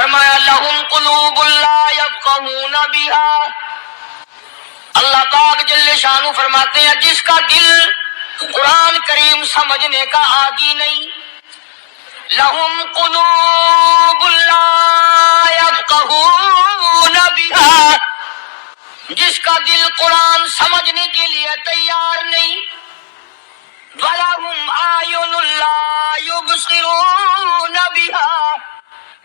فرمایا لہم قلوب لا یفقہون بہا، اللہ پاک جل شانہ فرماتے ہیں جس کا دل قرآن کریم سمجھنے کا عادی نہیں، لہم قلوب لا یفقہون بہا، جس کا دل قرآن سمجھنے کے لیے تیار نہیں، وَلَهُمْ أَعْيُنٌ لَا يُبْصِرُونَ بِهَا،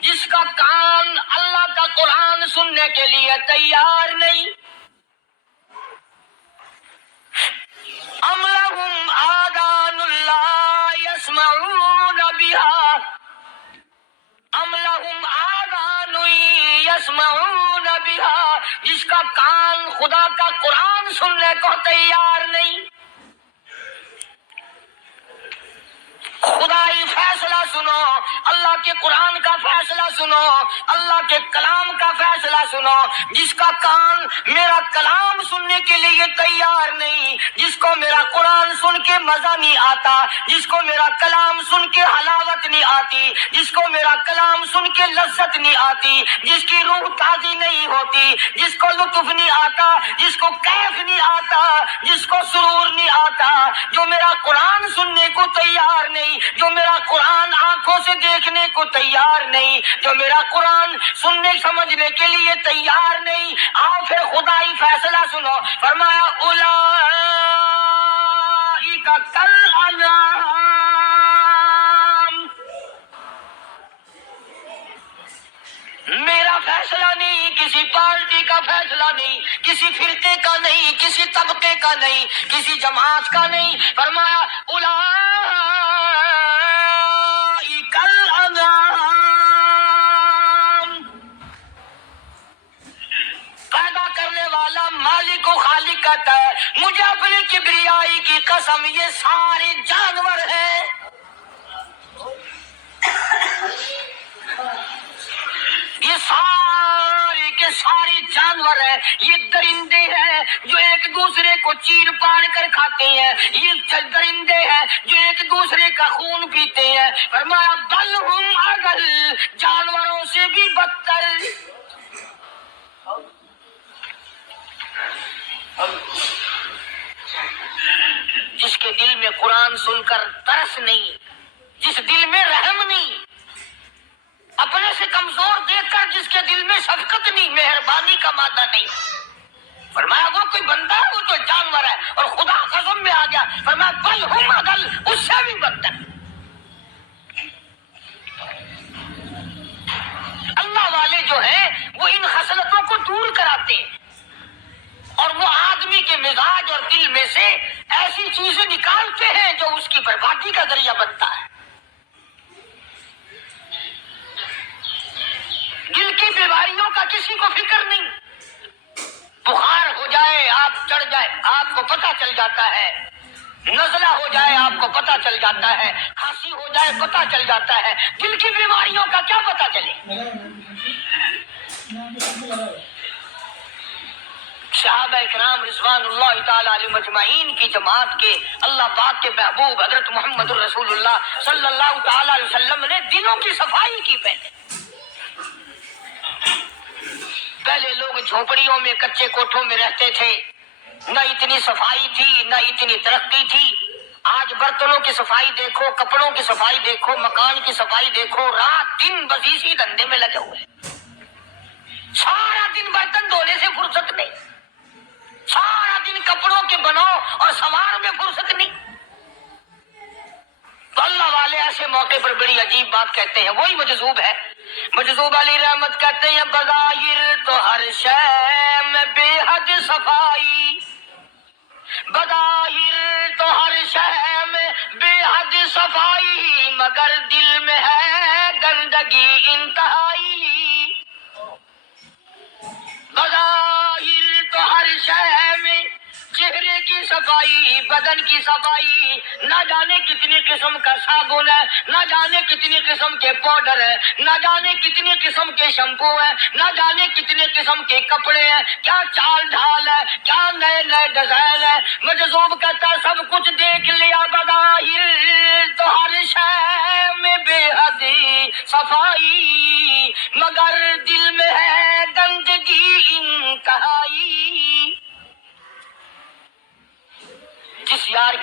جس کا کان اللہ کا قرآن سننے کے لیے تیار نہیں، أَمْ لَهُمْ آذَانٌ لَا يَسْمَعُونَ بِهَا، أَمْ لَهُمْ آذَانٌ يَسْمَعُونَ بِهَا، جس کا کان خدا کا قرآن سننے کو تیار نہیں۔ خدائی فیصلہ سنو، اللہ کے قرآن کا فیصلہ سنو، اللہ کے کلام کا فیصلہ سنو، جس کا کان میرا کلام سننے کے لیے تیار نہیں، جس کو میرا قرآن سن کے مزہ نہیں آتا، جس کو میرا کلام سن کے حلاوت نہیں آتی، جس کو میرا کلام سن کے لذت نہیں آتی، جس کی روح تازی نہیں ہوتی، جس کو لطف نہیں آتا، جس کو کیف نہیں آتا، جس کو سرور نہیں آتا، جو میرا قرآن سننے کو تیار نہیں، جو میرا قرآن آنکھوں سے دیکھنے کو تیار نہیں، جو میرا قرآن سننے سمجھنے کے لیے تیار نہیں، آؤ پھر خدائی فیصلہ سنو، فرمایا اولئک کالانعام، میرا فیصلہ نہیں، کسی پارٹی کا فیصلہ نہیں، کسی فرقے کا نہیں، کسی طبقے کا نہیں، کسی جماعت کا نہیں، فرمایا اولئک الانعام، پیدا کرنے والا مالک و خالق کہتا ہے مجھے اپنی کبریائی کی قسم یہ سارے جانور ہیں، یہ سارے کے سارے جانور ہیں، یہ درندے ہیں جو ایک دوسرے کو چیر پاڑ کر کھاتے ہیں، یہ درندے ہیں جو ایک دوسرے کا خون پیتے ہیں، فرمایا بل ہم اضل، جانوروں سے بھی بدتر۔ جس کے دل میں قرآن سن کر ترس نہیں، جس دل میں رحم نہیں، اپنے سے کمزور دیکھ کر جس کے دل میں شفقت نہیں، مہربانی کا مادہ نہیں، فرمایا وہ کوئی بندہ ہے، وہ تو جانور ہے، اور خدا قسم میں آ گیا، فرمایا بل ہم اضل، اس سے بھی بدتر۔ اللہ والے جو ہیں وہ ان خصلتوں کو دور کراتے ہیں، اور وہ آدمی کے مزاج اور دل میں سے ایسی چیزیں نکالتے ہیں جو اس کی بربادی کا ذریعہ بنتا ہے۔ دل کی بیماریوں کا کسی کو فکر نہیں، بخار ہو جائے، آپ چڑھ جائے، آپ کو پتہ چل جاتا ہے، نزلہ ہو جائے آپ کو پتہ چل جاتا ہے، کھانسی ہو جائے پتہ چل جاتا ہے، دل کی بیماریوں کا کیا پتہ چلے؟ صحابہ اکرام رضوان اللہ تعالی علیہم اجمعین کی جماعت کے اللہ پاک کے محبوب حضرت محمد رسول اللہ صلی اللہ تعالی علیہ وسلم نے دلوں کی صفائی کی۔ پہلے لوگ جھونپڑیوں میں کچے کوٹھوں میں رہتے تھے، نہ اتنی صفائی تھی نہ اتنی ترقی تھی۔ آج برتنوں کی صفائی دیکھو، کپڑوں کی صفائی دیکھو، مکان کی صفائی دیکھو، رات دن بس اسی دھندے میں لگے ہوئے، سارا دن برتن دھونے سے فرصت نہیں، سارا دن کپڑوں کے بناؤ اور سنوار میں فرصت نہیں۔ تو اللہ والے ایسے موقع پر بڑی عجیب بات کہتے ہیں، وہی مجذوب ہے، مجذوب علی رحمت کہتے ہیں بظاہر تو ہر شے میں بے حد صفائی، بظاہر تو ہر شے میں بے حد صفائی، مگر دل میں ہے گندگی انتہائی، بظاہر تو ہر شے میں چہرے کی صفائی، بدن کی صفائی، نہ جانے کتنی قسم کا صابن ہے، نہ جانے کتنی قسم کے پاؤڈر ہے، نہ جانے کتنی قسم کے شیمپو ہے، نہ جانے کتنے قسم کے کپڑے ہیں، کیا چال ڈھال ہے، کیا نئے نئے ڈیزائن ہے۔ مجذوب کہتا ہے سب کچھ دیکھ لیا، بظاہر تو ہر شے میں بے حد صفائی، مگر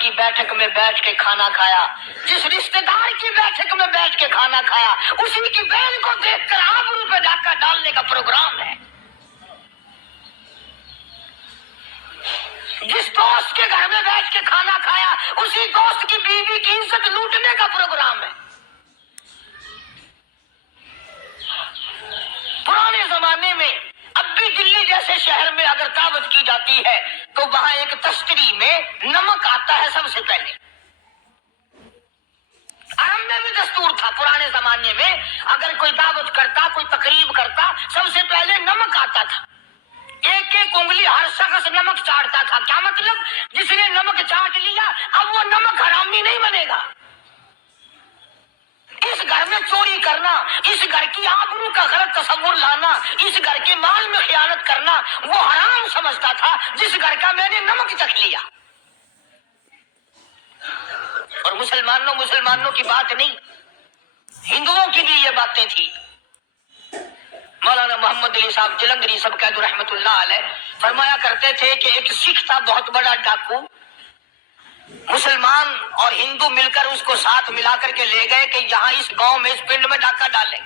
کی بیٹھک میں بیٹھ کے کھانا کھایا، جس رشتے دار کی بیٹھک میں بیٹھ کے کھانا کھایا، اسی کی بہن کو دیکھ کر آبرو پہ ڈاکہ ڈالنے کا پروگرام ہے۔ جس دوست کے گھر میں بیٹھ کے کھانا کھایا، اسی دوست کی بیوی کی عزت لوٹنے کا پروگرام ہے۔ پرانے زمانے میں اب بھی دلی جیسے شہر میں اگر دعوت کی جاتی ہے تو وہاں ایک تشتری میں نمک آتا ہے سب سے پہلے۔ عرب میں بھی دستور تھا پرانے زمانے میں، اگر کوئی دعوت کرتا، کوئی تقریب کرتا، سب سے پہلے نمک آتا تھا۔ ایک ایک انگلی ہر شخص نمک چاٹتا تھا۔ کیا مطلب؟ جس نے نمک چاٹ لیا اب وہ نمک حرامی نہیں بنے گا۔ اس گھر میں چوری کرنا، اس گھر کی آبرو کا غلط تصور لانا، اس گھر کے مال میں خیانت کرنا وہ حرام سمجھتا تھا جس گھر کا میں نے نمک چکھ لیا۔ اور مسلمانوں کی بات نہیں، ہندوؤں کی بھی یہ باتیں تھی۔ مولانا محمد علی صاحب جلندری سب قید رحمت اللہ علیہ فرمایا کرتے تھے کہ ایک سکھ تھا بہت بڑا ڈاکو، مسلمان اور ہندو مل کر اس کو ساتھ ملا کر کے لے گئے کہ یہاں اس گاؤں میں اس پنڈ میں ڈاکہ ڈالیں۔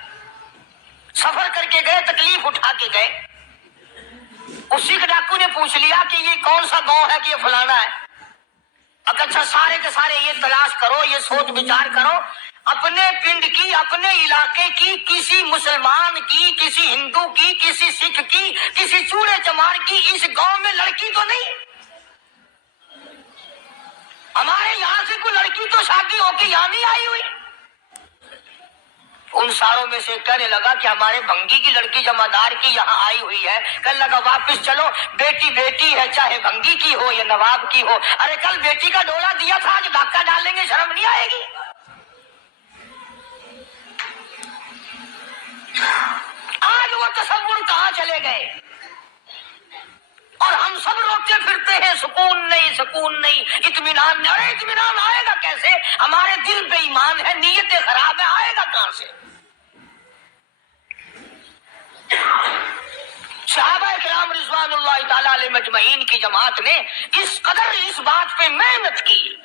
سفر کر کے گئے، تکلیف اٹھا کے گئے۔ اس سکھ ڈاکو نے پوچھ لیا کہ یہ کون سا گاؤں ہے کہ یہ فلانا ہے۔ اچھا سارے کے سارے یہ تلاش کرو، یہ سوچ بچار کرو، اپنے پنڈ کی، اپنے علاقے کی، کسی مسلمان کی، کسی ہندو کی، کسی سکھ کی، کسی چوڑے چمار کی اس گاؤں میں لڑکی تو نہیں؟ ہمارے یہاں سے کوئی لڑکی تو شادی ہو کے یہاں نہیں آئی ہوئی؟ ان ساروں میں سے کہنے لگا کہ ہمارے بھنگی کی لڑکی جمعدار کی یہاں آئی ہوئی ہے۔ کہنے لگا واپس چلو، بیٹی بیٹی ہے، چاہے بھنگی کی ہو یا نواب کی ہو۔ ارے کل بیٹی کا ڈولا دیا تھا، آج ڈاکہ ڈالیں گے، شرم نہیں آئے گی؟ آج وہ تصور کہاں چلے گئے؟ اور ہم سب روتے پھرتے ہیں سکون نہیں، سکون نہیں، اطمینان نہیں۔ ارے اطمینان آئے گا کیسے؟ ہمارے دل پہ ایمان ہے، نیتیں خراب ہے، آئے گا کہاں سے؟ صحابہ کرام رضوان اللہ تعالی علیہ مجمعین کی جماعت نے اس قدر اس بات پہ محنت کی،